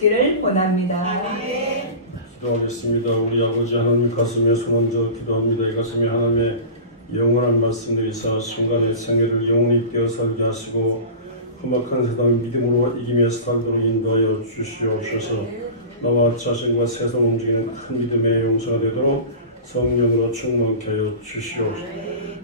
기를 원합니다. 기도하겠습니다. 우리 아버지 하나님 가슴에 손 얹어 기도합니다. 이 가슴에 하나님의 영원한 말씀들이 사 순간의 생애를 영원히 깨어살게 하시고 험악한 세상을 믿음으로 이기며 살도록 인도하여 주시옵소서. 나와 자신과 세상 움직이는 큰 믿음의 용사가 되도록 성령으로 충만케 하여 주시옵소서.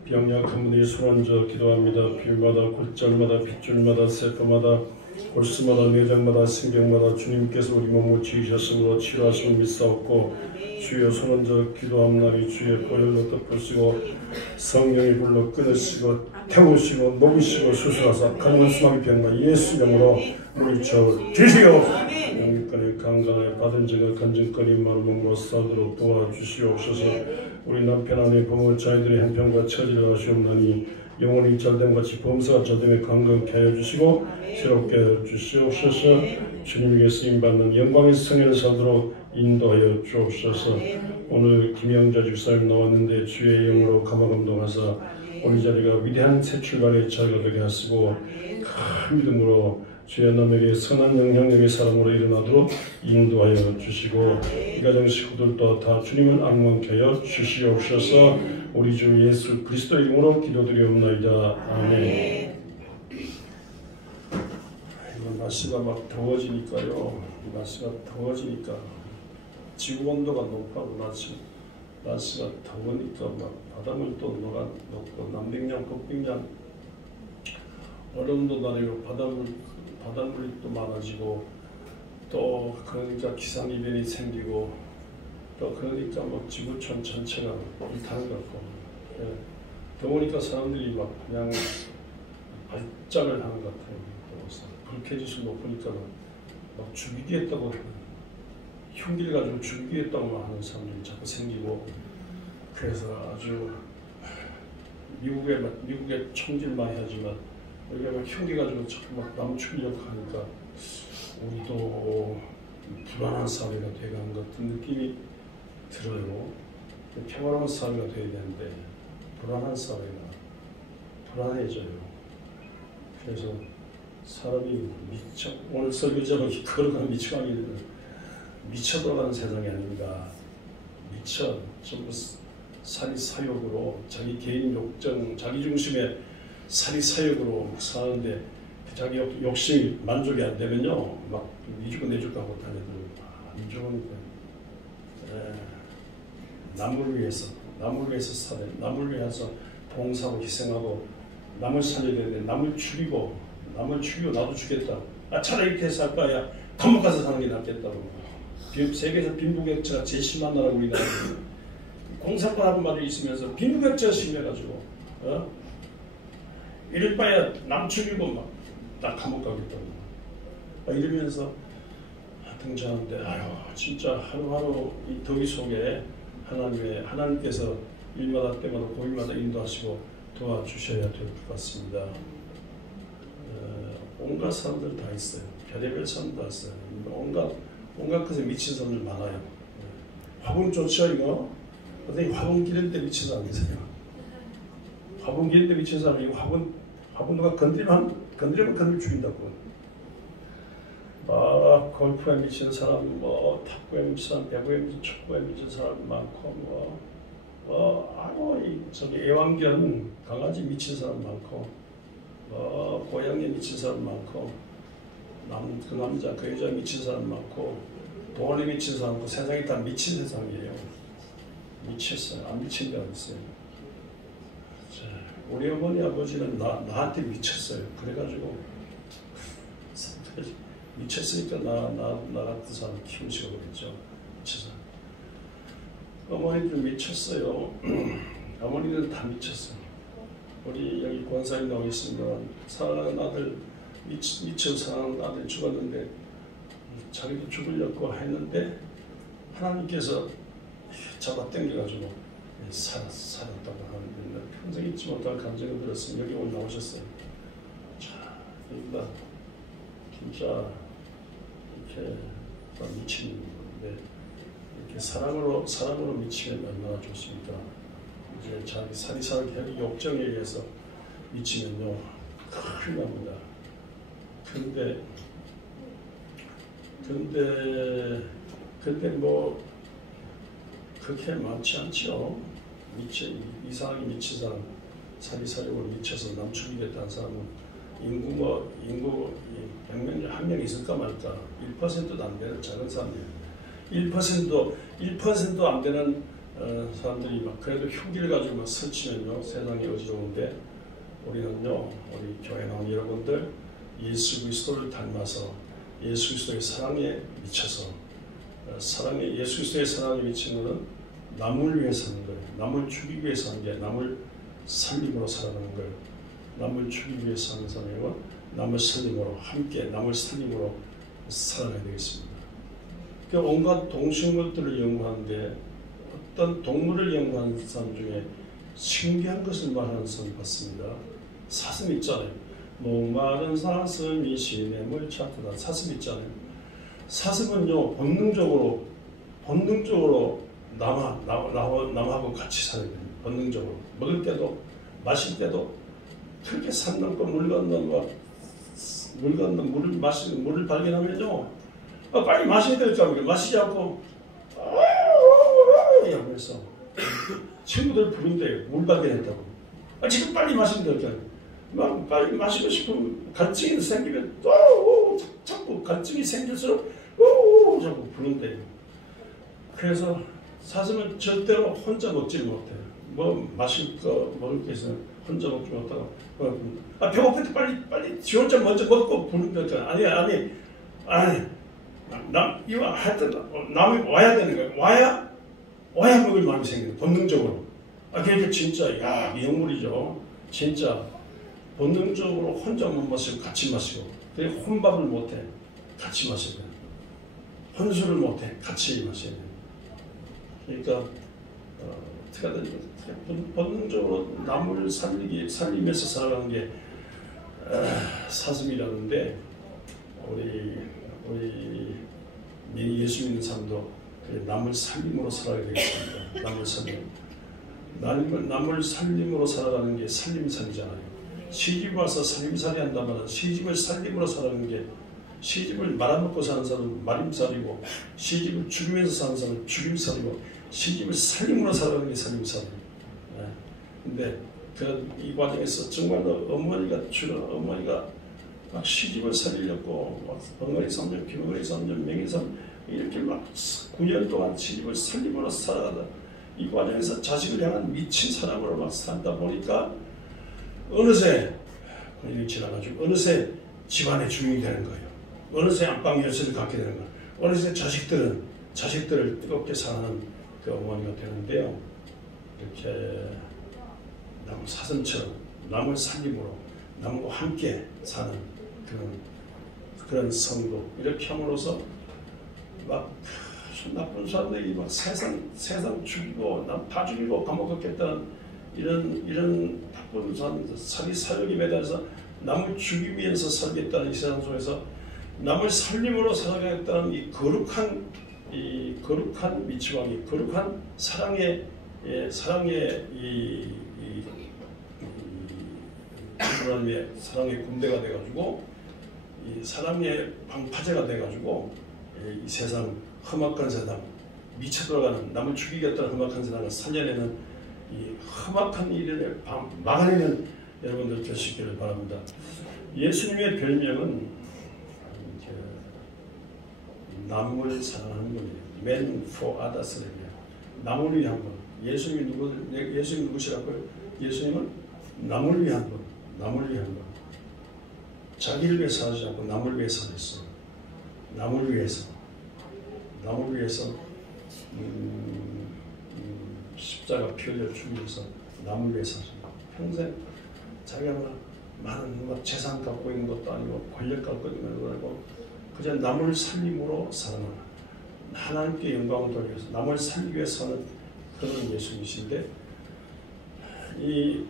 병약한 분이 손 얹어 기도합니다. 비마다 골절마다 핏줄마다 세포마다 골수마다 내장마다 신경마다 주님께서 우리 몸을 지으셨으므로 치료하심을 믿사옵고 주여 손 얹어 기도함나니 주의 보혈로 덮으시고 성령이 불러 끊으시고 태우시고 녹이시고 수술하사 강원 수마귀 병과 예수 이름으로 물리쳐 주시옵소서. 영육간의 강간에 받은 증을 건진거리 마른 몸으로 싸도록 도와주시옵소서. 우리 남편 아내 부모 자녀들의 형편과 처지를 하시옵나니 영원히 잘됨같이 범사가 잘됨에 강건케 하여 주시고 새롭게 하여 주시옵소서. 주님에게 쓰임받는 영광의 성회를 살도록 인도하여 주옵소서. 오늘 김영자 집사님 나왔는데 주의 영으로 감화감동하사 우리 자리가 위대한 새 출발의 자리가 되게 하시고 큰 믿음으로 주의 남에게 선한 영향력의 사람으로 일어나도록 인도하여 주시고 이 가정 식구들도 다 주님을 악망케 하여 주시옵소서. 우리 주 예수 그리스도 이름으로 기도드리옵나이다. 아멘. 이거 날씨가 막 더워지니까요. 날씨가 더워지니까 지구 온도가 높아고 날씨가 더우니까 막 바닷물도 녹고 남백량 북백량 얼음도 나리고 바닷물이 또 많아지고 또 그러니까 기상이변이 생기고 또 그러니까 막 지구촌 전체가 불타는 것 같고 더우니까 사람들이 막 그냥 발작을 하는 것 같아요. 불쾌지수 높으니까 막 죽이겠다고 흉기를 가지고 죽이겠다고 하는 사람들이 자꾸 생기고 그래서 아주 미국에 총질 많이 하지만 여기가 막 흉기 가지고 자꾸 막 남 죽이려고 하니까 우리도 불안한 사회가 돼가는 것 같은 느낌이 들어요. 평화로운 사회가 돼야 되는데 불안한 사회가 불안해져요. 그래서 사람이 오늘 설교자가 걸어가는 미쳐 돌아가는 세상이 아닌가. 전부 사리사욕으로 자기 개인 욕정, 자기 중심의 사리사욕으로 사는데 자기 욕심이 만족이 안 되면요 막 이주고 내주고 하고 다니는 이주는 남을 위해서 살아야 남을 위해서 봉사하고 희생하고 남을 살려야 되는데 남을 죽이고 나도 죽겠다. 차라리 이렇게 살 바야 감옥 가서 사는 게 낫겠다고. 세계에서 빈부격차가 제일 심한 나라 우리나라. 공산권하고 말이 있으면서 빈부격차가 심해가지고 이럴 바야 남 죽이고 막 나 감옥 가겠다고 이러면서 등장하는데 진짜 하루하루 이 더위 속에 하나님께서 일마다 때마다 고일마다 인도하시고 도와주셔야 될 것 같습니다. 온갖 사람들 다 있어요. 별의별 사람 다 있어요. 온갖 것에 미친 사람들 많아요. 화분 좋죠 이거? 선생님 화분 기를 때 미친 사람 계세요. 화분 기를 때 미친 사람 이거 화분 누가 건드리면 죽인다고. 골프에 미친 사람, 탁구에 미친 사람, 배구에 미친 축구에 미친 사람 많고 저기 애완견 강아지 미친 사람 많고 고양이 미친 사람 많고 그 남자 그 여자 미친 사람 많고 동안에 미친 사람 많고 세상이 다 미친 세상이에요. 미쳤어요. 안 미친 게 없어요. 우리 어머니 아버지는 나한테 미쳤어요. 그래가지고 미쳤으니까 나 같은 사람 키우시고 그랬죠. 미쳐서 어머니들 미쳤어요. 어머니들 다 미쳤어요. 우리 여기 권사님 나와 있습니다. 사랑하는 아들 미쳐 사랑하는 아들 죽었는데 자기도 죽으려고 했는데 하나님께서 잡아 당겨가지고 살았다고 하는데 평생 잊지 못할 감정을 들었으면 여기 오늘 나오셨어요. 자, 여기가 진짜 이렇게 미친 건데 이렇게 사랑으로 미치면 얼마나 좋습니까? 이제 자기 사리사욕 욕정에 의해서 미치면요 큰일 납니다. 그런데 근데 뭐 그렇게 많지 않죠. 이상하게 미친 사람, 사기사욕으로 미쳐서 남축이겠다는 사람은 인구 100명 중 1명 있을까 말까. 1%도 안 되는 작은 사람이에요. 1%도 안 되는 사람들이 막 그래도 흉기를 가지고 막 설치면요 세상이 어지러운데, 우리는요, 우리 교회 나온 여러분들 예수 그리스도를 닮아서 예수 그리스도의 사랑에 미쳐서 예수 그리스도의 사랑에 미친 것은 남을 위해 사는 거예요. 남을 죽이기 위해 사는 게 남을 살림으로 살아가는 거예요. 남을 죽이기 위해 사는 사람이고 남을 살림으로 함께 남을 살림으로 살아가야 되겠습니다. 그 온갖 동식물들을 연구하는데 어떤 동물을 연구하는 사람 중에 신기한 것을 말하는 사람이 봤습니다. 사슴 있잖아요. 목마른 사슴이 시냇물 찾다. 사슴 있잖아요. 사슴은요 본능적으로 남하고 같이 살아야 돼요. 본능적으로 먹을 때도 마실 때도 그렇게 산 넘고 물 건너 물을 발견하면요 빨리 마셔야 될 줄 알고 마시지 않고 하면서 친구들 부른대요. 물 발견했다고. 지금 빨리 마시면 될 줄 알고. 막 빨리 마시고 싶으면 갈증이 생기면 자꾸 갈증이 생길수록 자꾸 부른대요. 그래서 사슴은 절대로 혼자 먹지 못해요. 뭐 마실 거 먹을 게 있으면 혼자 먹지 못하고 배고플 때 빨리 지 혼자 먼저 먹고 부른다. 아니 이거 하여튼 남이 와야 되는 거예요. 와야 먹을 마음이 생겨요. 본능적으로. 그러니까 진짜 미역물이죠. 진짜 본능적으로 혼자 못 마시고 같이 마시고, 그게 혼밥을 못해 같이 마셔야 돼요. 혼술을 못해 같이 마셔야 돼요. 그러니까 어떻게 하든 본능적으로 남을 살리면서 살아가는 게 사슴이라는데, 우리 예수 믿는 사람도 남을 살림으로 살아야 되겠습니다. 남을 살림으로 살아가는 게 살림살이잖아요. 시집 와서 살림살이 한다면 시집을 살림으로 살아가는 게, 시집을 말아먹고 사는 사람은 말임살이고, 시집을 죽이면서 사는 사람은 죽임살이고, 시집을 살림으로 살아가는 게 살림살이에요. 근데 이 과정에서 정말로 어머니가 막 시집을 살리려고 벙어리 3년, 귀머거리 3년, 맹인 3년 이렇게 막 9년 동안 시집을 살림으로 살아가다 이 과정에서 자식을 향한 미친 사람으로 막 살다 보니까 어느새 그년이 지나가지고 어느새 집안의 주인이 되는 거예요. 어느새 안방 열쇠를 갖게 되는 거예요. 어느새 자식들을 뜨겁게 사랑하는 그 어머니가 되는데요. 이렇게 사슴처럼 남을 살림으로 남과 함께 사는 그런 성도, 이렇게 함으로써 막 나쁜 사람들이 막 세상 죽이고 남 다 죽이고 감옥 갔겠다는 이런 나쁜 사람들, 사기사욕에 매달려서 남을 죽이면서 살겠다는 이 세상 속에서 남을 살림으로 살아가겠다는 이 거룩한 미치광이, 거룩한 사랑의 하나님의 사랑의 군대가 돼가지고, 이 사랑의 방파제가 돼가지고 이 세상 험악한 세상, 미쳐들어가는 남을 죽이겠다는 험악한 세상을 살려내는 이 험악한 일을 막아내는 여러분들 되시기를 바랍니다. 예수님의 별명은 남을 사랑하는 분이에요. Man for others래요. 남을 위한 분. 예수님이 누구시라고요? 예수님은 남을 위한 분. 남을 위한 분. 자기를 위해서 하지 않고 남을 위해서 하셨어요. 남을 위해서 십자가 피 흘려 죽이면서 남을 위해서 하셨어요. 평생 자기가 많은 재산 갖고 있는 것도 아니고 권력 갖고 있는 것도 아니고 그저 남을 살림으로 살아가는, 하나님께 영광을 돌리기 위해서 남을 살리기 위해서 하는 그런 예수님이신데, 이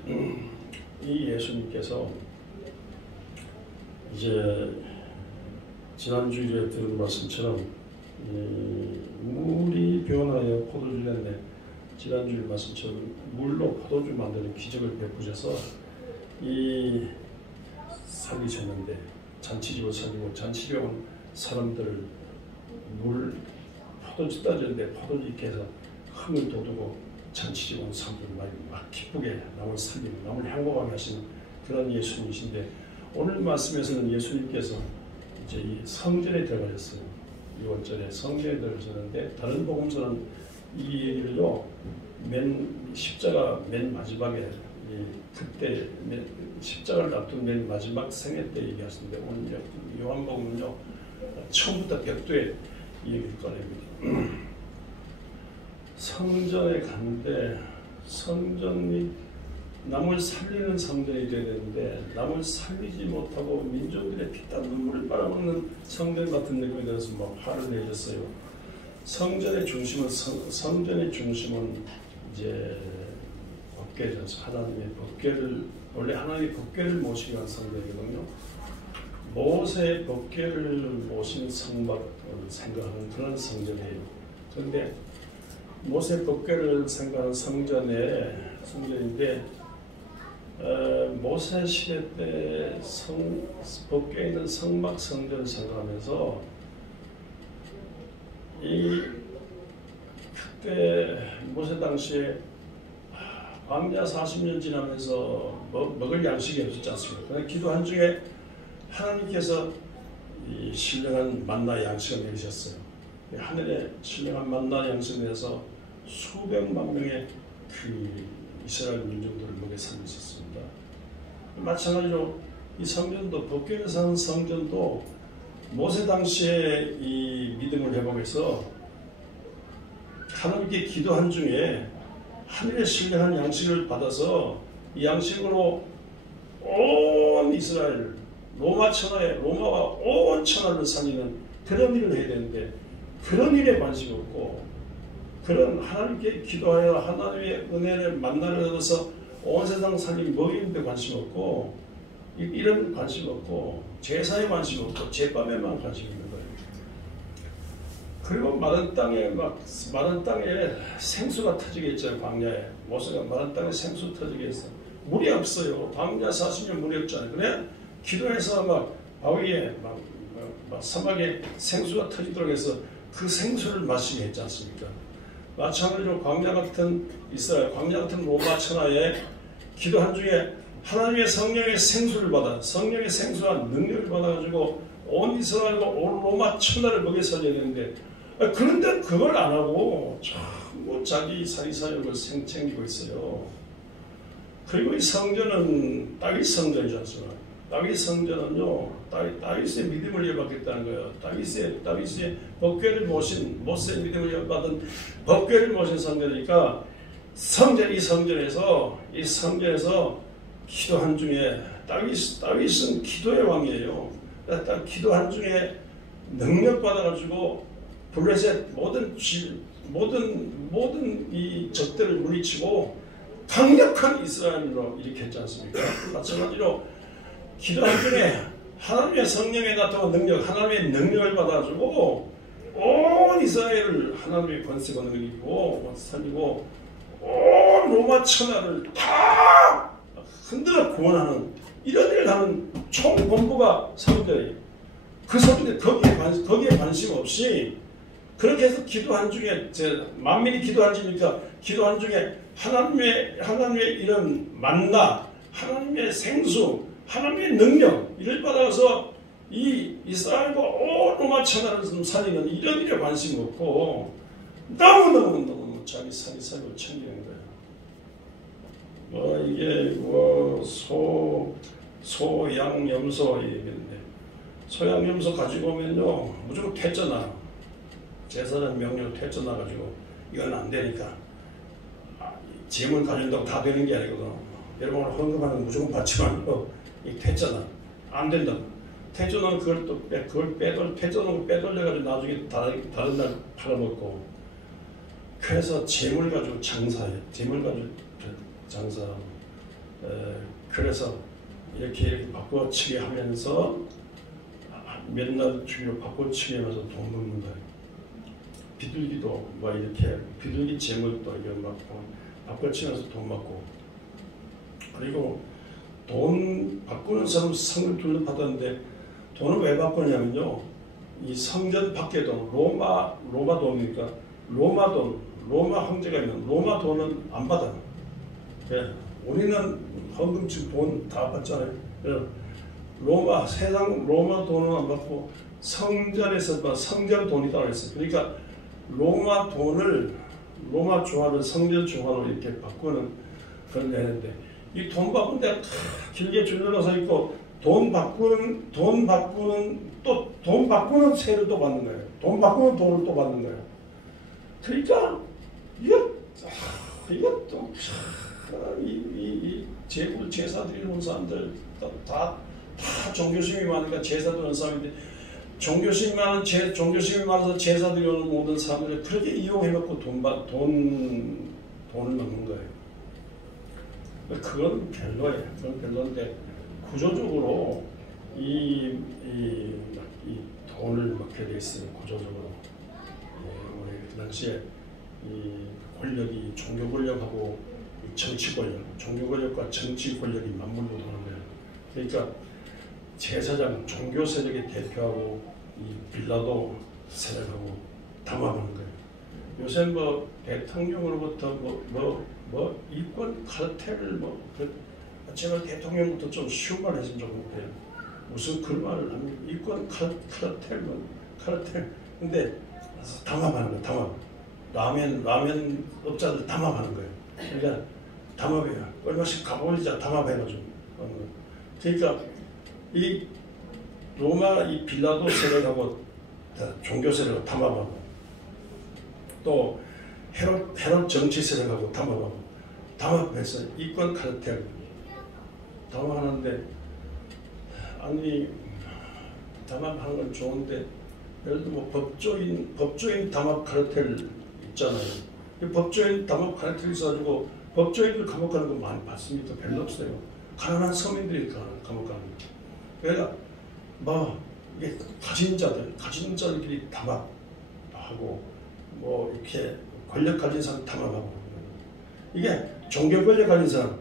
예수님께서 이제 지난주에 들은 말씀처럼 물이 변하여 포도주 냈네. 지난주 말씀처럼 물로 포도주 만드는 기적을 베푸셔서 이 살리셨는데, 잔치집을 살리고 잔치려 온 사람들을 포도주 따졌는데 포도주 이렇게 해서 흥을 돋우고 잔치지고 사람들 막 기쁘게 남을 살리고 남을 행복하게 하시는 그런 예수님이신데, 오늘 말씀에서는 예수님께서 이제 이 성전에 들어가셨어요. 6월절에 성전에 들어가셨는데, 다른 복음서는 이 얘기를요, 십자가 맨 마지막에 그때 십자가를 앞둔 맨 마지막 생애 때 얘기하시는데, 오늘 요한복음은요 처음부터 벽두에 이 얘기를 꺼냅니다. 성전에 갔는데, 성전이 남을 살리는 성전이 되어야 되는데 남을 살리지 못하고 민족들의 피땀 눈물을 빨아먹는 성전 같은 느낌이 들어서 막 화를 내셨어요. 성전의 중심은 이제 법궤죠. 하나님의 법궤를, 원래 하나님의 법궤를 모시기 위한 성전이거든요. 모세의 법궤를 모신 성막을 생각하는 그런 성전이에요. 그런데 모세 법궤를 생각하는 성전인데, 모세 시대 때 법궤에 있는 성막 성전을 생각하면서 그때 모세 당시에 광야 40년 지나면서 먹을 양식이 없었지 않습니까? 그런데 기도한 중에 하나님께서 이 신령한 만나 양식을 내리셨어요. 하늘에 신령한 만나 양식을 내서 수백만 명의 그 이스라엘 민족들을 먹여 살리셨습니다. 마찬가지로 이 성전도, 법궤에 사는 성전도 모세 당시에 이 믿음을 회복해서 하나님께 기도한 중에 하늘의 신령한 양식을 받아서 이 양식으로 온 이스라엘, 로마와 온 천하를 살리는 그런 일을 해야 되는데, 그런 일에 관심이 없고, 그런 하나님께 기도하여 하나님의 은혜를 만나를 얻어서 온 세상 살림 먹이는 데 관심 없고, 이런 관심 없고, 제사에 관심 없고, 제밥에만 관심이 있는 거예요. 그리고 마른 땅에 생수가 터지게 했잖아요. 광야에 모세가 마른 땅에 생수 터지게 했어요. 물이 없어요. 광야 40년 물이 없잖아요. 그래 기도해서 막 바위에 막 사막에 생수가 터지도록 해서 그 생수를 마시게 했지 않습니까? 마찬가지로 광야 같은 이스라엘, 광야 같은 로마 천하에 기도한 중에 하나님의 성령의 생수를 받아, 성령의 생수와 능력을 받아가지고 온 이스라엘과 온 로마 천하를 먹여 살려야 되는데, 그런데 그걸 안 하고 전부 자기 사리사욕을 챙기고 있어요. 그리고 이 성전은 다윗 성전이지 않습니까? 다윗 성전은요, 다윗의 믿음을 이어받겠다는 거예요. 다윗의 법궤를 모신, 모세의 믿음을 이어받은 법궤를 모신 성전이니까, 이 성전에서 기도한 중에, 다윗은 기도의 왕이에요. 기도한 중에 능력 받아가지고 블레셋 모든 이 적들을 물리치고 강력한 이스라엘로 일으켰지 않습니까? 마찬가지로 기도할 중에 하나님의 성령에 나타난 능력, 하나님의 능력을 받아주고 온 이스라엘을 하나님의 권세가 능력이고 살리고 온 로마 천하를 다 흔들어 구원하는 이런 일을 하는 총본부가 성전이에요. 그 성전에 거기에 관심 없이 그렇게 해서 기도한 중에, 만민이 기도한 중이니까 기도한 중에 하나님의 이런 만나, 하나님의 생수, 하나님의 능력 이를 받아서 이 이스라엘과 온 로마 천하를 살리는 이런 일에 관심이 없고 너무 자기 사리사욕을 챙기는 거예요. 이게 소, 양, 염소 얘기인데, 소양, 염소 가지고 오면요 무조건 퇴짜나, 제사는 명령 퇴짜나가지고 이건 안 되니까, 재물 가진다고 다 되는 게 아니거든. 여러분 헌금하는 무조건 받지만요, 이 퇴짜나 안 된다. 퇴짜는 그걸 빼돌려가지고 나중에 다른 날 팔아먹고, 그래서 재물 가지고 장사해. 그래서 이렇게 바꿔치기 하면서 맨날 주기로 바꿔치기 하면서 돈 먹는 거예요. 비둘기도 막 이렇게 비둘기 재물도 이렇게 막 바꿔치면서 돈 받고, 그리고 돈 바꾸는 사람 상을 둘러 받았는데, 돈을 왜 바꾸냐면요, 이 성전 밖에도 로마 돈이니까 로마 돈, 로마 황제가 있는 로마 돈은 안 받아요. 예. 우리는 헌금집 돈 다 받잖아요. 세상 로마 돈은 안 받고 성전에서 성전 돈이다 그랬어요. 그러니까 로마 돈을 로마 주화를 성전 주화로 이렇게 바꾸는 그런 게 있는데 이 돈 바꾸는 데 길게 줄들어 서 있고 돈 바꾸는 세를 또 받는 거예요. 돈 바꾸는 돈을 또 받는 거예요. 그러니까 이거 또 이 제물 제사 드리는 사람들 다 종교심이 많으니까 제사 드리는 사람인데 종교심이 많아서 제사 드리는 모든 사람들을 그렇게 이용해놓고 돈을 넣는 거예요. 그건 별로예요. 그건 별로인데 구조적으로 이 돈을 넣게 돼 있어요. 구조적으로 우리 그 당시에 이 권력이 종교 권력하고 정치 권력, 종교 권력과 정치 권력이 맞물려 도는 거예요. 그러니까 제사장 종교 세력의 대표하고 이 빌라도 세력하고 담합하는 거예요. 요새 뭐 대통령으로부터 이권 카르텔을 제가 대통령부터 좀 쉬운 말 했으면 좋겠는데 무슨 그런 말을 합니까? 이권 카르텔 근데 담합하는 거예요. 담합. 라면 업자들 담합하는 거예요. 그러니까 담합해요. 얼마씩 값올리자 담합해가지고. 그러니까 이 로마 이 빌라도 세력하고 종교 세력하고 담합하고 또 헤롯 정치 세력하고 담합해서 이권 카르텔 담합하는데 아니 담합하는 건 좋은데 예를 들어 뭐 법조인 담합 카르텔 있잖아요. 법조인 담합 카르텔 있어가지고 법조인들 감옥가는 거 많이 봤습니까? 별로 없어요. 가난한 서민들이 감옥가는 거. 그러니까 이게 가진 자들끼리 담합하고 이렇게 권력 가진 사람 담합하고 이게 종교 권력 가진 사람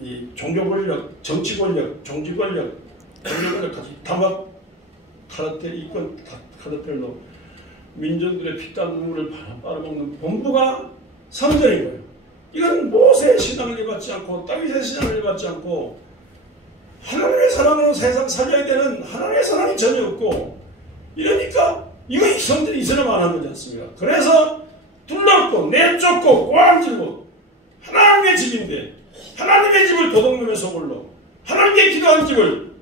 이 종교 권력, 정치 권력, 종지 권력 같이 담합 카르텔 이권 카르텔로 민족들의 피땀 눈물을 빨아먹는 본부가 성전인 거예요. 이건 모세의 신앙을 받지 않고 다윗의 신앙을 받지 않고 하나님의 사랑으로 세상 살려야 되는 하나님의 사랑이 전혀 없고 이러니까 이거 성전이 이스라엘 안 하는 거지 않습니까? 그래서 둘렀고 내쫓고 꼬안질고 하나님의 집인데 하나님의 집을 도둑놈의 소굴로 하나님께 기도한 집을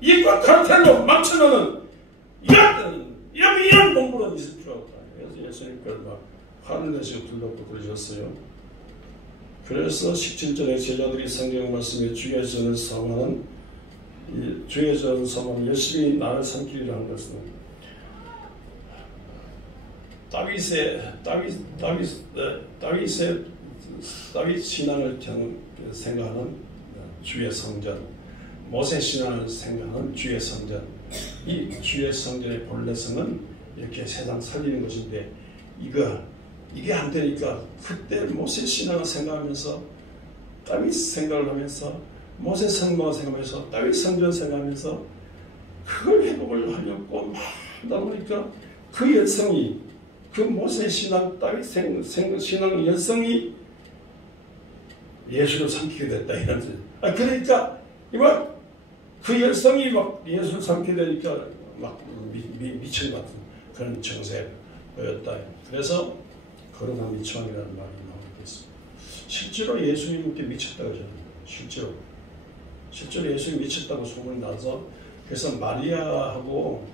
이권 카르텔로 망쳐놓는 이런 공부는 있을 줄 알았다. 그래서 예수님께서 막 화를 내시고 둘렀고 그러셨어요. 그래서 17절에 제자들이 성경 말씀에 주의 전을 사모하는 주의 전을 사모하는 열심히 나를 삼키리라 하는 것은 다윗 신앙을 생각하는 주의 성전, 모세 신앙을 생각하는 주의 성전. 이 주의 성전의 본래성은 이렇게 세상 살리는 것인데 이게 안 되니까 그때 모세 신앙을 생각하면서 다윗 생각을 하면서 모세 성경을 생각하면서 다윗 성전 생각하면서 그걸 회복을 하려고 막 하다 보니까 그 열성이 그 모세 신앙 다윗 신앙 열성이 예수를 삼키게 됐다 이런 뜻. 그러니까 그 열성이 막 예수를 삼키게 되니까 막 미친 같은 그런 정세였다. 그래서 거룩한 미천이라는 말이 나오게 됐습니다. 실제로 예수님께 미쳤다고 하잖아요. 실제로 예수님이 미쳤다고 소문이 나서 그래서 마리아하고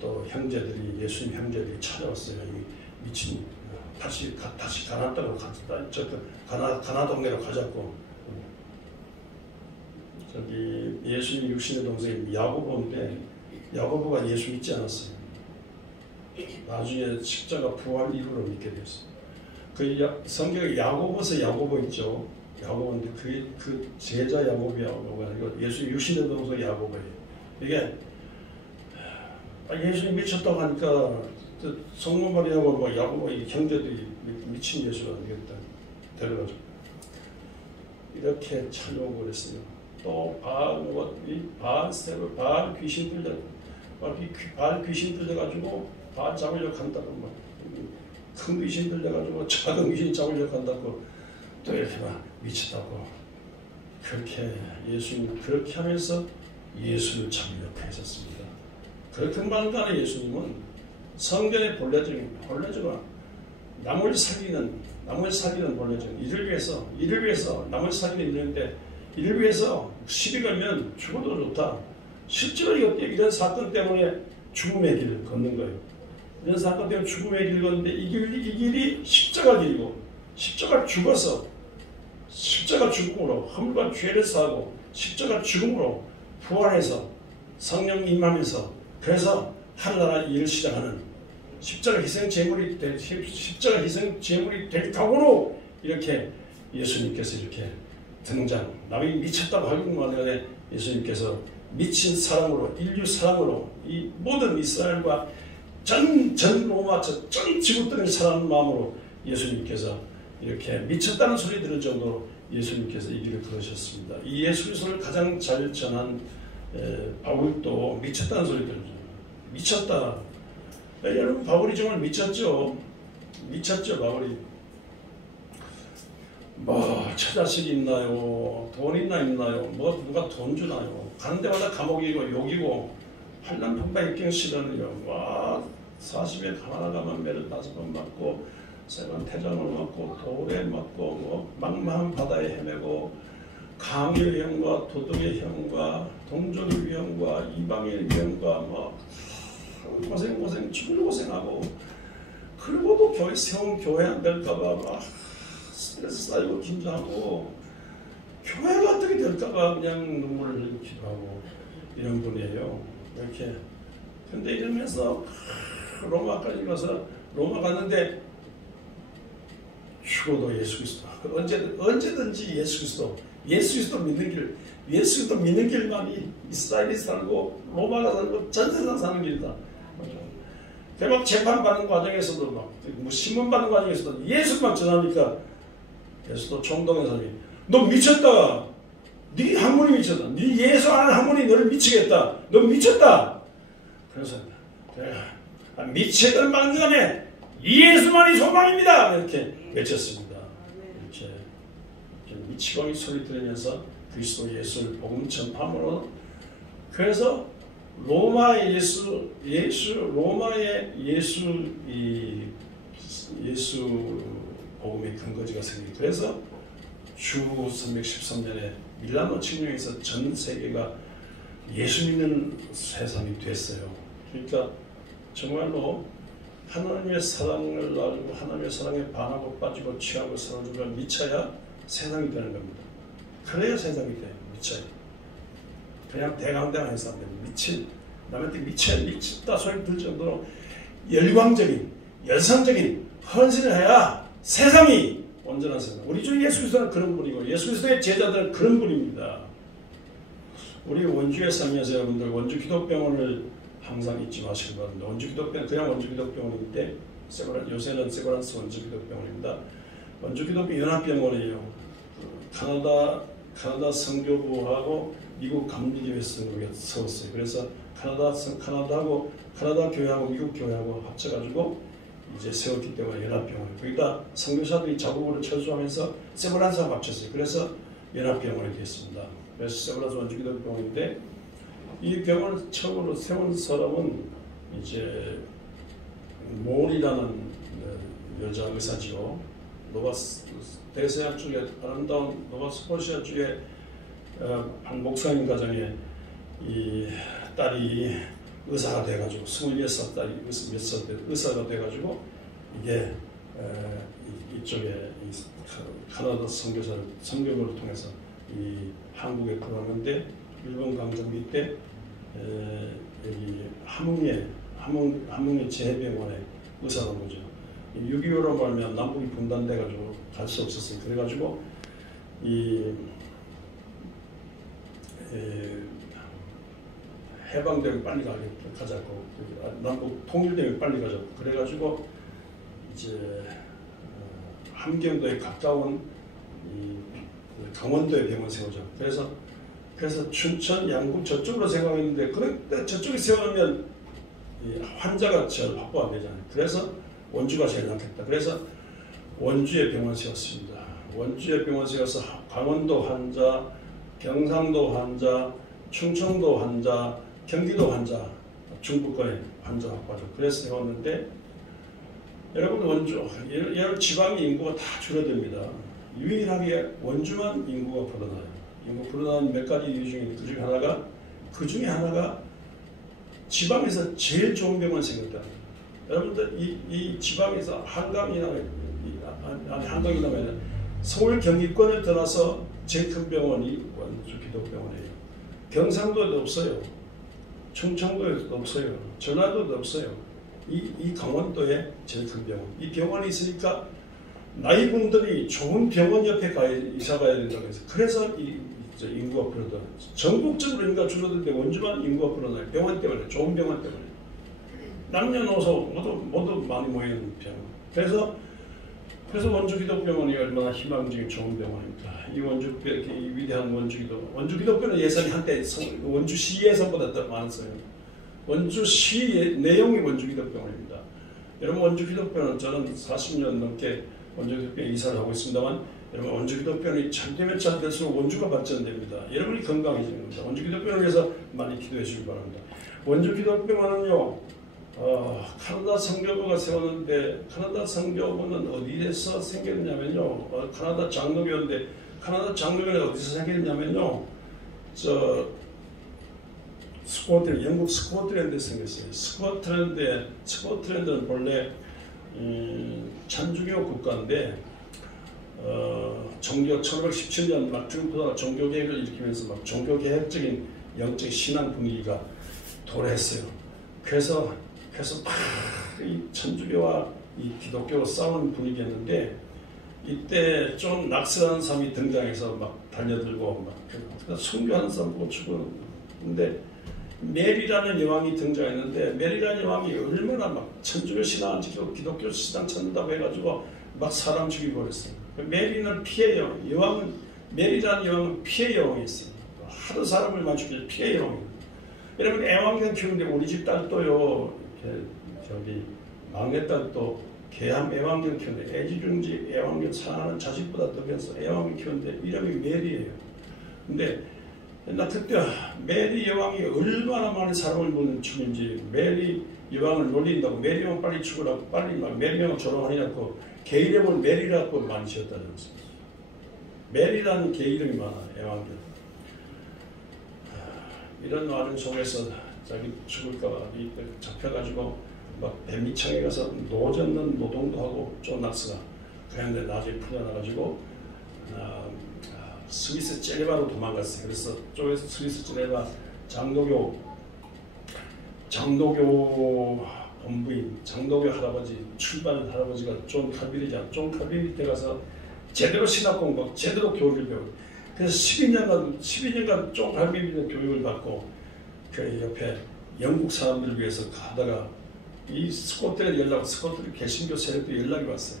또 형제들이 예수님 형제들이 찾아왔어요. 이 미친 다시 가나다고 가나 동네로 가자고. 저기 예수님 육신의 동생 야고보인데 야고보가 예수 믿지 않았어요. 나중에 십자가 부활 이후로 믿게 됐어요. 그 성경에 야고보서 야고보 있죠. 야고보인데 그 제자 야고보가 아니고 예수 육신의 동생 야고보예요. 이게 예수님 미쳤다고 하니까 성모 마리아하고 야고보 형제들이 미친 예수가 되겠다 데려가지고 이렇게 찾아오고 그랬어요. 또 바알 세브 바알 귀신 들려가지고 바알 잡으려고 한다고 큰 귀신 들려가지고 작은 귀신 잡으려고 한다고 또 이렇게 막 미쳤다고 그렇게 예수님 그렇게 하면서 예수를 잡으려고 했었습니다. 그렇게만 가는 예수님은 성경의 본래적입니다. 본래적으로 남을 살리는 본래적 이를 위해서 남을 살리는 일인데 이를 위해서 시비 걸면 죽어도 좋다. 실제로 이런 사건 때문에 죽음의 길을 걷는 거예요. 이런 사건 때문에 죽음의 길을 걷는데 이 길이 십자가 길이고 십자가 죽어서 십자가 죽음으로 허물과 죄를 사하고 십자가 죽음으로 부활해서 성령 임하면서 그래서 하늘나라 일을 시작하는 십자가 희생 제물이 될 각오로 이렇게 예수님께서 이렇게 등장. 남이 미쳤다고 하기만 해도 예수님께서 미친 사랑으로 인류 사랑으로 이 모든 이스라엘과 전 로마 전 지구들을 사랑하는 마음으로 예수님께서 이렇게 미쳤다는 소리 들을 정도로 예수님께서 이 길을 걸으셨습니다. 이 예수 그리스도를 가장 잘 전한 바울도 미쳤다는 소리 들었죠. 미쳤다. 여러분 바울이 정말 미쳤죠. 바울이 뭐 처자식 있나요? 돈 있나요? 뭐 누가 돈 주나요? 가는 데마다 감옥이고 욕이고 환난 평방에 싫어요. 와 40에 가만 매를 5번 맞고 3번 태장을 맞고 돌에 맞고 뭐 막막한 바다에 헤매고 강의 형과 도덕의 형과 동족의 형과 이방의 형과 뭐 고생 죽을 고생하고 그리고도 세운 교회 안 될까봐 막 스트레스 쌓이고 긴장하고 교회가 어떻게 될까봐 그냥 눈물을 흘리기도 하고 이런 분이에요. 이렇게 근데 이러면서 로마까지 가서 로마 갔는데 죽어도 예수 그리스도 언제든지 예수 그리스도 믿는 길만이 이스라엘이 살고 로마가 살고 전 세상 사는 길이다. 대박 재판받는 과정에서도 뭐 신문받는 과정에서도 예수만 전하니까 예수도 총동의 사람이 너 미쳤다. 네 학문이 미쳤다. 네 예수 아는 학문이 너를 미치겠다. 너 미쳤다. 그래서 미치든 말든 간에 예수만이 소망입니다. 이렇게 외쳤습니다. 이렇게 미치광이 소리 들으면서 그리스도 예수를 복음 전함으로 그래서 로마의 예수 복음의 근거지가 생기고 그래서 주 313년에 밀라노 칙령에서 전 세계가 예수 믿는 세상이 됐어요. 그러니까 정말로 하나님의 사랑을 알고 하나님의 사랑에 반하고 빠지고 취하고 사랑을 미쳐야 세상이 되는 겁니다. 그래야 세상이 돼요. 미쳐야. 그냥 대강대강 해서 안 됩니다. 남한테 미쳤다 소리 들 정도로 열광적인, 열성적인 헌신을 해야 세상이 온전한 세상. 우리 주 예수 그리스도는 그런 분이고 예수 그리스도의 제자들은 그런 분입니다. 우리 원주의 삶에서 여러분들 원주 기독병원을 항상 잊지 마시기 바랍니다. 원주 기독병원, 그냥 원주 기독병원인데 요새는 세브란스 원주 기독병원입니다. 원주 기독병 연합병원이에요. 카나다 선교부하고 미국 감리교회에서 세웠어요. 그래서 카나다 교회하고 미국 교회하고 합쳐가지고 이제 세웠기 때문에 연합병원. 거기다 선교사들이 자국으로 철수하면서 세브란스하고 합쳤어요. 그래서 연합병원이 됐습니다. 그래서 세브란스 원주기독병원인데 이 병원을 처음으로 세운 사람은 이제 몬이라는 여자 의사지요. 대서양 쪽에 아름다운 노바스코시아 쪽에 한 목사님 가정에 이 딸이 의사가 돼가지고 26살 딸이 의사가 돼가지고 이게 이쪽에 카나다 선교부를 통해서 이 한국에 들어왔는데 일본 강점기 때 여기 함흥의 재해병원에 의사가 온 거죠. 6.25로 말면 남북이 분단돼가지고 갈 수 없었어요. 그래가지고 이 해방되면 빨리 가자고 남북 통일되면 빨리 가자고 그래가지고 이제 함경도에 가까운 이 강원도에 병원 세우자. 그래서 그래서 춘천, 양구 저쪽으로 생각했는데 그런데 저쪽에 세워놓으면 환자가 잘 확보 안 되잖아요. 그래서 원주가 제일 낫겠다. 그래서 원주에 병원 세웠습니다. 원주에 병원 세워서 강원도 환자, 경상도 환자, 충청도 환자, 경기도 환자, 중부권의 환자 확보하죠. 그래서 세웠는데 여러분 원주, 여러 지방의 인구가 다 줄어듭니다. 유일하게 원주만 인구가 불어나요. 인구 불어나는 몇 가지 이유 중에 그 중에 하나가 지방에서 제일 좋은 병원 생겼다. 여러분들 이 지방에서 한강이나 서울 경기권을 떠나서 제일 큰 병원이 원주 기독병원이에요. 경상도에도 없어요. 충청도에도 없어요. 전라도도 없어요. 이 강원도에 제일 큰 병원. 이 병원이 있으니까 나이분들이 좋은 병원 옆에 이사 가야 된다고 해서 그래서 인구가 불어나요. 전국적으로 인구가 줄어드는데 원주만 인구가 불어나요. 병원 때문에, 좋은 병원 때문에. 남녀노소 모두 많이 모이는 병원. 그래서 원주 기독병원이 얼마나 희망적인 좋은 병원입니다. 이 위대한 원주 기독병원 예산이 한때 원주시 예산보다 더 많았어요. 원주시 내용이 원주 기독병원입니다. 여러분 원주 기독병원은 저는 40년 넘게 원주 기독병원 이사를 하고 있습니다만 여러분 원주 기독병원이 잘되면 잘될수록 원주가 발전됩니다. 여러분이 건강해지는 겁니다. 원주 기독병원을 위해서 많이 기도해 주시기 바랍니다. 원주 기독병원은요 카나다 선교부가 세웠는데 카나다 선교부는 어디에서 생겼냐면요 카나다 장로교인데 카나다 장로교는 어디서 생겼냐면요 영국 스코틀랜드에서 생겼어요. 스코틀랜드는 본래 천주교 국가인데 종교 1917년 막 트럼프가 종교 개혁을 일으키면서 막 종교 개혁적인 영적 신앙 분위기가 도래했어요. 그래서 이 천주교와 이 기독교로 싸우는 분위기였는데 이때 좀 낙스라는 사람이 등장해서 막 달려들고 막 순교하는 사람 보고 죽었는데 메리라는 여왕이 등장했는데 메리라는 여왕이 얼마나 막 천주교 신앙 안 지키고 기독교 신앙 찾는다고 해가지고 막 사람 죽이고 그랬어요. 메리는 피해 여왕, 메리라는 여왕은 피해 여왕이었어요. 하도 사람을 많이 죽이고 피해 여왕이에요. 여러분 애완견 키우는데 우리 집 딸도요 저기 막내 딸도 개암 애완견 키우는데 애지중지 애완견 사랑하는 자식보다 더 변해서 애완견 키우는데 이름이 메리예요. 근데 옛날 그때 메리 여왕이 얼마나 많은 사람을 보는 춤인지 메리 여왕을 놀린다고 메리 여왕 빨리 죽으라고 빨리 막 메리 여왕 조롱하냐고 개 이름을 메리라고 많이 지었다는 것입니다. 메리라는 개 이름이 많아 애완견. 이런 와중 속에서 자기 죽을까봐 잡혀가지고 막 백미창에 가서 노젓는 노동도 하고 쫀낙스가 그런데 나중에 풀려나가지고 스위스 제네바로 도망갔어요. 그래서 쪽에서 스위스 제네바 장로교 본부인 장로교 할아버지 출반 할아버지가 존 칼빈이잖아. 존 칼빈 밑에 가서 제대로 신학 공부, 제대로 교육을 배우고 그래서 12년간 존 칼빈 밑에 교육을 받고 그 옆에 영국 사람들을 위해서 가다가 이 스코틀랜드 개신교 세력도 연락이 왔어요.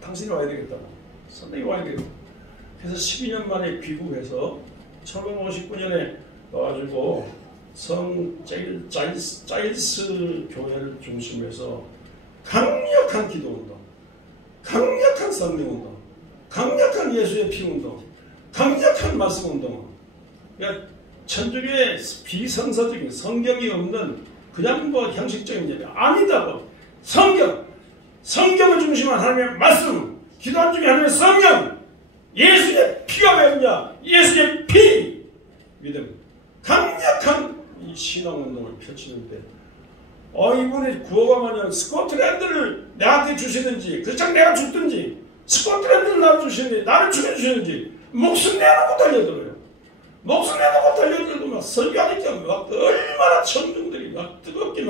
당신이 와야 되겠다고. 선생님이 와야 되겠다고. 그래서 12년 만에 귀국해서 1959년에 와가지고 성 자일스 교회를 중심으로 해서 강력한 기도운동, 강력한 성령운동, 강력한 예수의 피운동, 강력한 말씀운동. 그러니까 천주교의 비성서적인 성경이 없는 그냥 뭐 형식적인 얘기 아니다고. 성경을 중심으로 하나님의 말씀, 기도한 중에 하나님의 성령, 예수의 피가 왜 있냐? 예수의 피! 믿음. 강력한 이 신앙운동을 펼치는데 이분이 구호가 뭐냐면 스코틀랜드를 내한테 주시든지 그렇지 내가 죽든지 스코틀랜드를 나한테 주시든지 나를 죽여주시든지 목숨 내놓고 달려들어요. 목숨 내놓고 달려들고 막 설교하니까 막 얼마나 천중들이 막 뜨겁게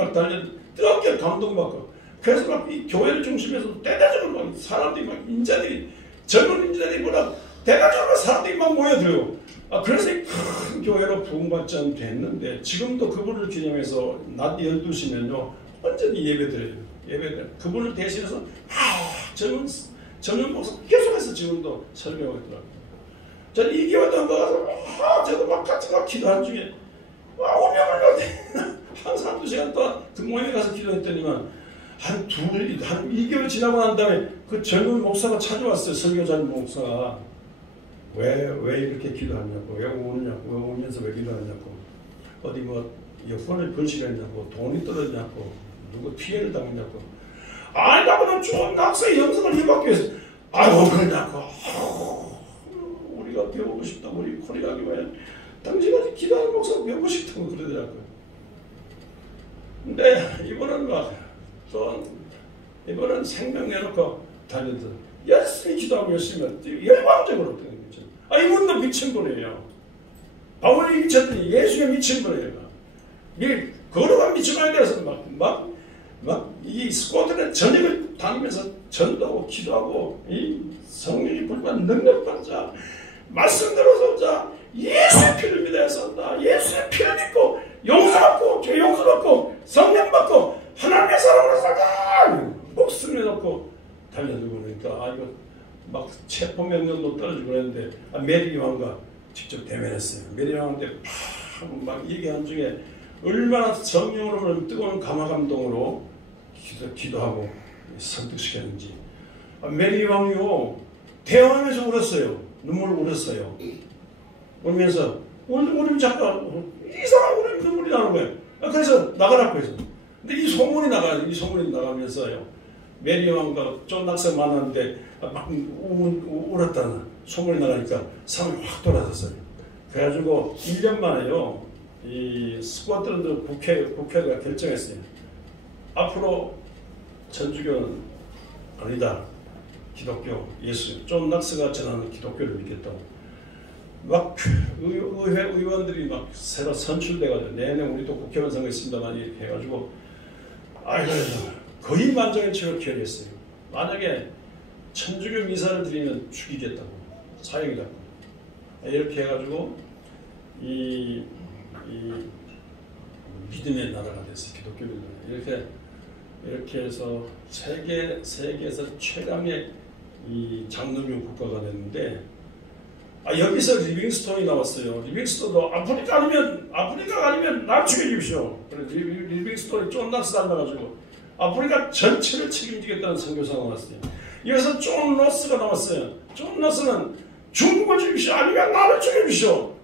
감동받고 그래서 막 이 교회를 중심해서 대대적으로 막 사람들이 막 인자들이 젊은 인자들이 뭐라 대대적으로 사람들이 막 모여들어요. 그래서 큰 교회로 부흥받지 됐는데 지금도 그분을 기념해서 낮 12시면요 완전히 예배드려요. 그분을 대신해서 젊은 목사 계속해서 지금도 설교하고 있더라고요. 저는 2개월 동안 가서 저도 막 같이 막 기도한 중에 운명을 항상 2시간 동안 등모임에 가서 기도했더니만 한 2개월 지나고 난 다음에 그 젊은 목사가 찾아왔어요. 설교자 목사가. 왜 이렇게 기도하냐고, 왜 우느냐고, 왜 울면서 왜 기도하냐고, 어디 뭐 여권을 분실했냐고, 돈이 떨어졌냐고, 누구 피해를 당했냐고. 나보다 좋은 낙서의 영성을 힘받기 위해서 그러냐고. 우리가 배우고 싶다고, 우리 코리아 교회 당신같이 기도하는 목사가 배우고 싶다고 그러더라고요. 근데 이번은 생명 내놓고 다니면서 열심히 기도하고 열심히 열광적으로 어떤 거죠. 이분도 미친 분이에요. 바울이 미쳤더니 예수가 미친 분이에요. 거룩한 미친분에 대해서 이 스코틀랜드 전역을 다니면서 전도하고 기도하고 이 성령이 불과한 능력받자 말씀 들어서 자 예수의 피를 믿어야 산다. 예수의 피를 믿고 용서받고 죄 용서받고 성령 받고 하나님의 사랑으로 살다 목숨을 놓고 달려들고 그러니까 이거 막 체포명령도 떨어지고 그랬는데 메리 왕과 직접 대면했어요. 메리 왕한테 막 얘기한 중에 얼마나 성령으로 뜨거운 감화감동으로 기도하고 설득시켰는지. 메리 왕이요 대왕에서 울었어요. 눈물을 흘렸어요. 울면서 울면 자꾸 이상한 눈물이 나는 거예요. 그래서 나가라고 해서. 근데 이 소문이 나가면서요. 메리 왕과 존 낙서 만났는데 막 울었다는 소문이 나가니까 사람이 확 돌아섰어요. 그래가지고 1년 만에요. 이 스코틀랜드 국회가 결정했어요. 앞으로 천주교는 아니다. 기독교, 예수, 존 낙서가 전하는 기독교를 믿겠다고. 막 의회 의원들이 막 새로 선출돼가지고 내내 우리도 국회의원 선거 있습니다만 이렇게 해가지고 거의 만장일치로 결의했어요. 만약에 천주교 미사를 드리면 죽이겠다고, 사형이라고. 이렇게 해가지고 이 믿음의 나라가 됐어요. 기독교 믿음. 이렇게 해서 세계에서 최강의 이 장로교 국가가 됐는데 여기서 리빙스톤이 나왔어요. 리빙스톤도 아프리카 아니면 날 죽여주십시오. 리빙스톤이 존 낙서 닮아가지고 아프리카 전체를 책임지겠다는 선교사가 나왔어요. 여기서 존 로스가 나왔어요. 존 로스는 중국을 죽이십시오. 아니면 나를 죽여주십시오.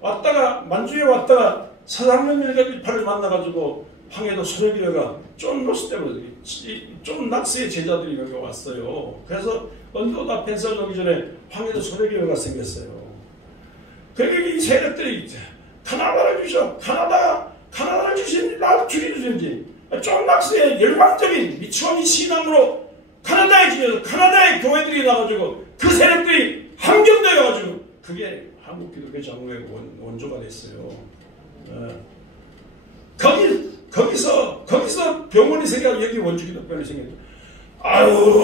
만주에 왔다가 서당연일가를 만나가지고 황해도 소래교회가 존 로스 때문에 존 낙서의 제자들이 여기 왔어요. 그래서 언더다 펜사를 오기 전에 황해도 소래교회가 생겼어요. 그러니까 이 세력들이 카나다를 주셔. 카나다를 주시는지 나를 죽여주시는지 존 낙서의 열광적인 미치원이 신앙으로 카나다의 교회들이 나가지고 그 세력들이 함경되어가지고 그게 한국 기독교 장로의 원조가 됐어요. 거기서 병원이 생겨서 여기 원주 기독교원이 생겼죠.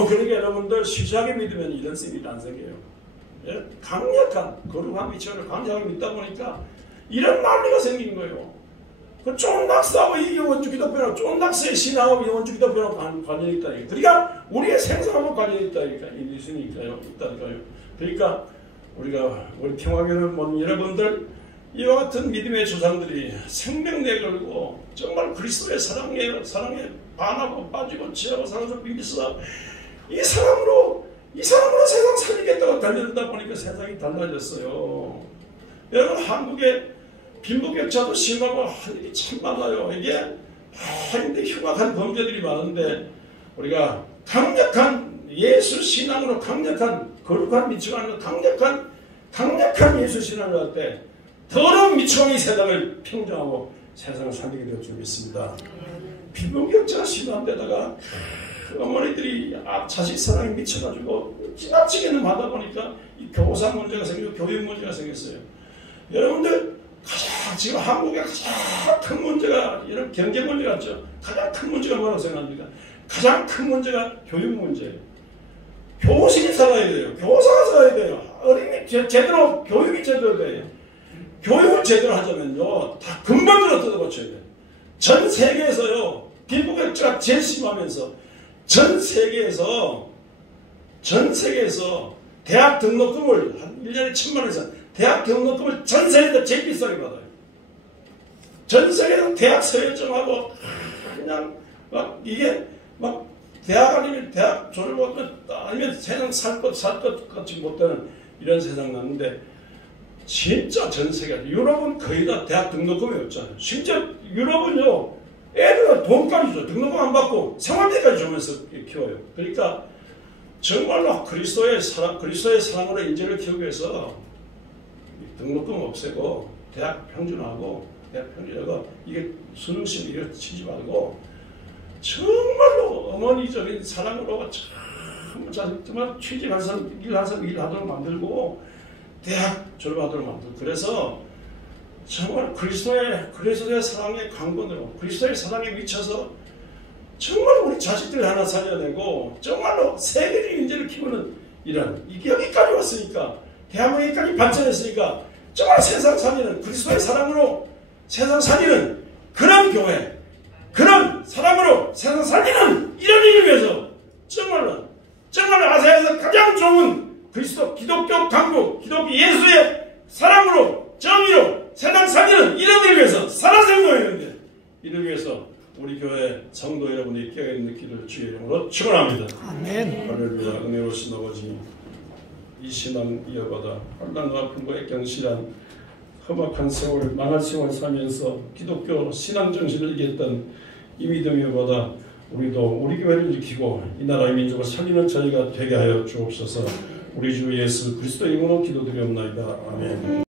그러니까 여러분들 시작에 믿으면 이런 셈이 안 생겨요. 강력한 거룩한 미천을 강력하게 믿다 보니까 이런 난리가 생긴 거예요. 그 존 낙서하고 이게 원주 기독교랑 존 낙서의 신앙하고 이 원주 기독교랑 관련이 있다니까. 그러니까 우리의 생사하고 관련이 있다니까요. 그러니까 우리 평화교회 여러분들 이와 같은 믿음의 조상들이 생명 내걸고 정말 그리스도의 사랑에 반하고 빠지고 취하고 살아서 비비서 이 사랑으로 세상 살리겠다고 달려들다 보니까 세상이 달라졌어요. 여러분 한국에 빈부격차도 심하고 할 일이 참 많아요. 이게 근데 흉악한 범죄들이 많은데 우리가 강력한 예수 신앙으로 강력한 거룩한 미치고 강력한 예수 신앙을 할 때 더러운 미치광이 세상을 평정하고 세상을 살리게 될 줄 믿습니다. 빈부격차가 심한 데다가 어머니들이 자식 사랑에 미쳐가지고 지나치게는 하다 보니까 이 교사 문제가 생기고 교육 문제가 생겼어요. 여러분들 지금 한국의 가장 큰 문제가 이런 경제 문제 같죠. 가장 큰 문제가 뭐라고 생각합니까? 가장 큰 문제가 교육 문제예요. 교신이 살아야 돼요. 교사가 살아야 돼요. 어린이 제대로 교육이 제대로 돼요. 교육을 제대로 하자면요 다 근본적으로 뜯어고쳐야 돼요. 전 세계에서요 빈부격차가 제일 심하면서 전 세계에서 대학 등록금을 한 1년에 1,000만 원에서 대학 등록금을 전 세계에서 제일 비싸게 받아요. 전 세계에서 대학 서열점하고 그냥 막 이게 막 대학 아니면 대학 졸업하면 아니면 세상 살 것 같이 못되는 이런 세상 났는데 진짜 전 세계 유럽은 거의 다 대학 등록금이 없잖아요. 심지어 유럽은요 애들은 돈까지 줘. 등록금 안 받고 생활비까지 주면서 키워요. 그러니까 정말로 그리스도의 사랑으로 인재를 키우기 위해서 등록금 없애고 대학 평준화하고 이게 수능심 이거 치지 말고 정말로 어머니적인 사랑으로 정말 취직할 사람 일하도록 만들고 대학 졸업하도록 만들고 그래서 정말 그리스도의 사랑의 강권으로 그리스도의 사랑에 미쳐서 정말 우리 자식들 하나 살려내고 정말로 세계적인 인재를 키우는 이런 이게 여기까지 왔으니까 대한민국까지 발전했으니까 정말 세상 살리는 그리스도의 사랑으로 세상 살리는 그런 교회 그런 사랑으로 세상 살리는 이런 일을 위해서 정말로 아시아에서 가장 좋은 그리스도 기독교 강국 기독교 예수의 사랑으로 정의로 세상 살리는 이런 일을 위해서 살아생 모였는데 이를 위해서 우리 교회 성도 여러분이 깨어있는 기도를 주의 이름으로 축원합니다. 아멘. 할렐루야. 은혜로우신 아버지 이 신앙 이어받아 환난과 아픔과 경실한 험악한 세월 망할 세월 살면서 기독교 신앙 정신을 이겼던 이 믿음 이어받아 우리도 우리 교회를 지키고 이 나라의 민족을 살리는 저희가 되게 하여 주옵소서. 우리 주 예수 그리스도 이름으로 기도드리옵나이다. 아멘.